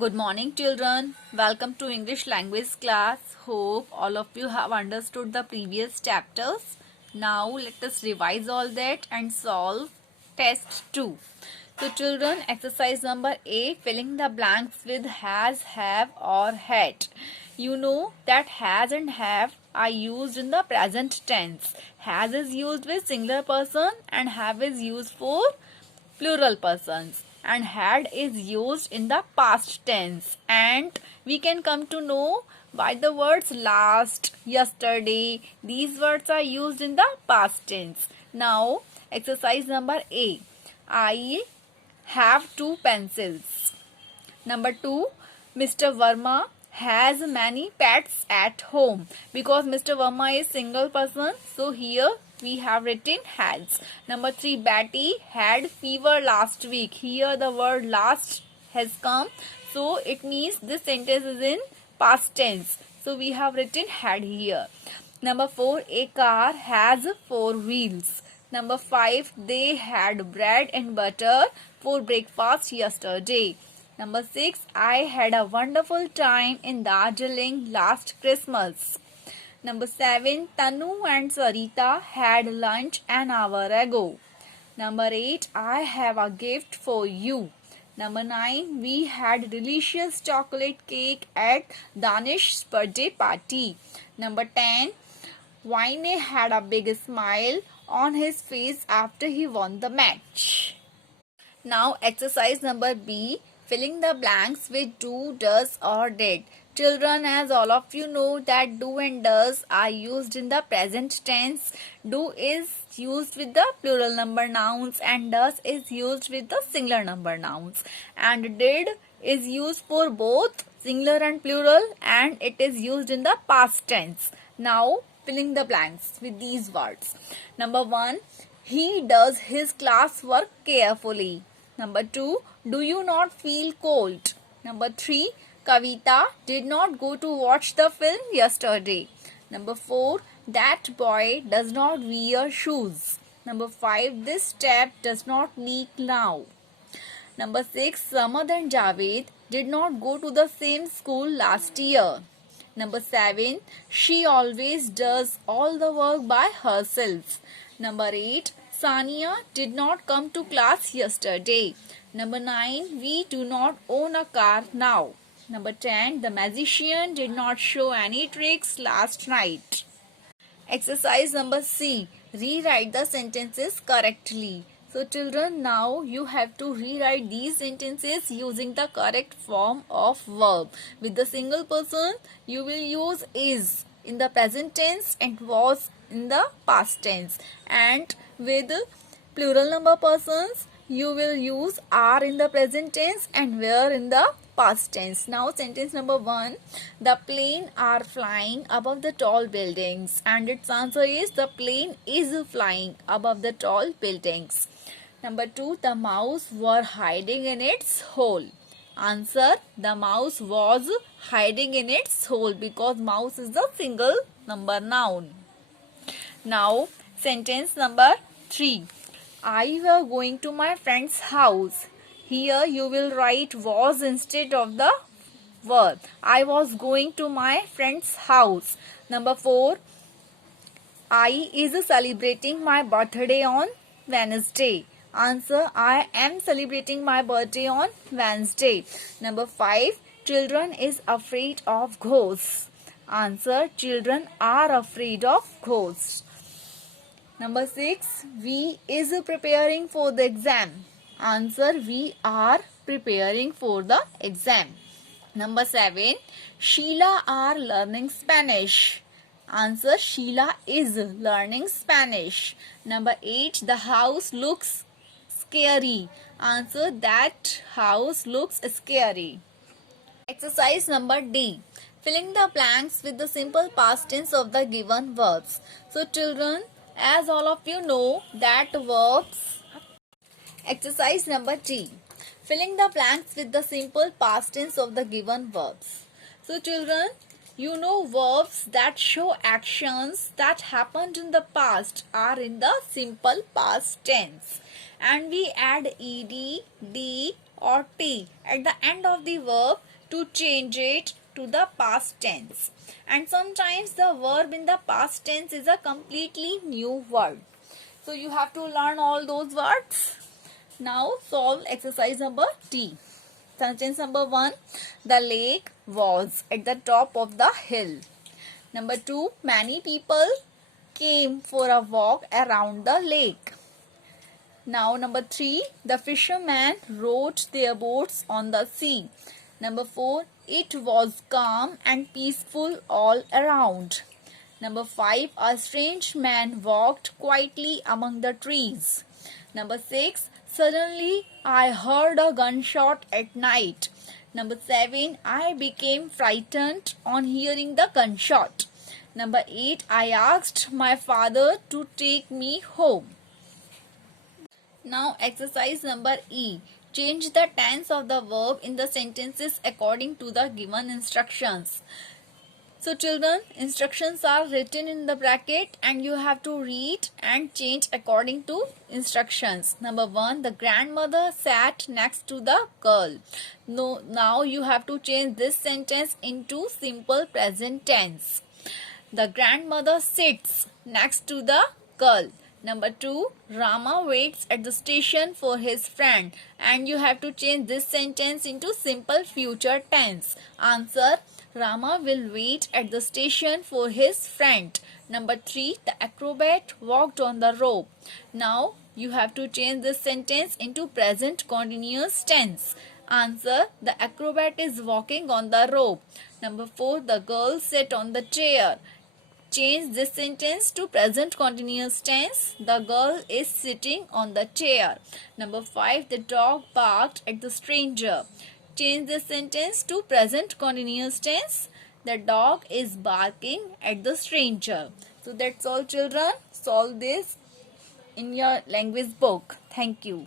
Good morning, children. Welcome to English language class. Hope all of you have understood the previous chapters. Now, let us revise all that and solve test 2. So, children, exercise number A, filling the blanks with has, have, or had. You know that has and have are used in the present tense. Has is used with singular person and have is used for plural persons, and had is used in the past tense. And we can come to know why the words last, yesterday, these words are used in the past tense. Now, exercise number A. I have 2 pencils. Number 2, Mr. Verma has many pets at home. Because Mr. Verma is single person, so here we have written has. Number 3, Betty had fever last week. Here the word last has come, so it means this sentence is in past tense. So we have written had here. Number 4, a car has 4 wheels. Number 5, they had bread and butter for breakfast yesterday. Number 6, I had a wonderful time in Darjeeling last Christmas. Number 7, Tanu and Sarita had lunch an hour ago. Number 8, I have a gift for you. Number 9, we had delicious chocolate cake at Danish's birthday party. Number 10, Wayne had a big smile on his face after he won the match. Now, exercise number B, filling the blanks with do, does, or did. Children, as all of you know that do and does are used in the present tense. Do is used with the plural number nouns and does is used with the singular number nouns. And did is used for both singular and plural, and it is used in the past tense. Now, filling the blanks with these words. Number 1, he does his classwork carefully. Number 2, do you not feel cold? Number 3, Kavita did not go to watch the film yesterday. Number 4, that boy does not wear shoes. Number 5, this tap does not leak now. Number 6, Samad and Javed did not go to the same school last year. Number 7, she always does all the work by herself. Number 8, Sania did not come to class yesterday. Number 9, we do not own a car now. Number 10, the magician did not show any tricks last night. Exercise number C, rewrite the sentences correctly. So children, now you have to rewrite these sentences using the correct form of verb. With the single person, you will use is in the present tense and was in the past tense. And with plural number persons, you will use are in the present tense and were in the past tense. Now sentence number 1, the plane are flying above the tall buildings, and its answer is the plane is flying above the tall buildings. Number 2, the mouse were hiding in its hole. Answer, the mouse was hiding in its hole, because mouse is the single number noun. Now sentence number 3, I were going to my friend's house. Here you will write was instead of the verb. I was going to my friend's house. Number 4, I is celebrating my birthday on Wednesday. Answer, I am celebrating my birthday on Wednesday. Number 5, children is afraid of ghosts. Answer, children are afraid of ghosts. Number 6, we is preparing for the exam. Answer, we are preparing for the exam. Number 7, Sheila are learning Spanish. Answer, Sheila is learning Spanish. Number 8, the house looks scary. Answer, that house looks scary. Exercise number D, filling the blanks with the simple past tense of the given verbs. So children, as all of you know that verbs. Exercise number D, filling the blanks with the simple past tense of the given verbs. So children, you know verbs that show actions that happened in the past are in the simple past tense, and we add ed, d or T at the end of the verb to change it to the past tense. And sometimes the verb in the past tense is a completely new word. So you have to learn all those words. Now solve exercise number D. Sentence number 1. The lake was at the top of the hill. Number 2. Many people came for a walk around the lake. Now number 3. The fishermen rowed their boats on the sea. Number 4. It was calm and peaceful all around. Number 5. A strange man walked quietly among the trees. Number 6. Suddenly I heard a gunshot at night. Number 7. I became frightened on hearing the gunshot. Number 8. I asked my father to take me home. Now exercise number E. Change the tense of the verb in the sentences according to the given instructions. So children, instructions are written in the bracket and you have to read and change according to instructions. Number 1, the grandmother sat next to the girl. Now you have to change this sentence into simple present tense. The grandmother sits next to the girl. Number 2, Rama waits at the station for his friend, and you have to change this sentence into simple future tense. Answer: Rama will wait at the station for his friend. Number 3, the acrobat walked on the rope. Now you have to change this sentence into present continuous tense. Answer: the acrobat is walking on the rope. Number 4, the girl sat on the chair. Change this sentence to present continuous tense. The girl is sitting on the chair. Number 5, the dog barked at the stranger. Change this sentence to present continuous tense. The dog is barking at the stranger. So that's all children. Solve this in your language book. Thank you.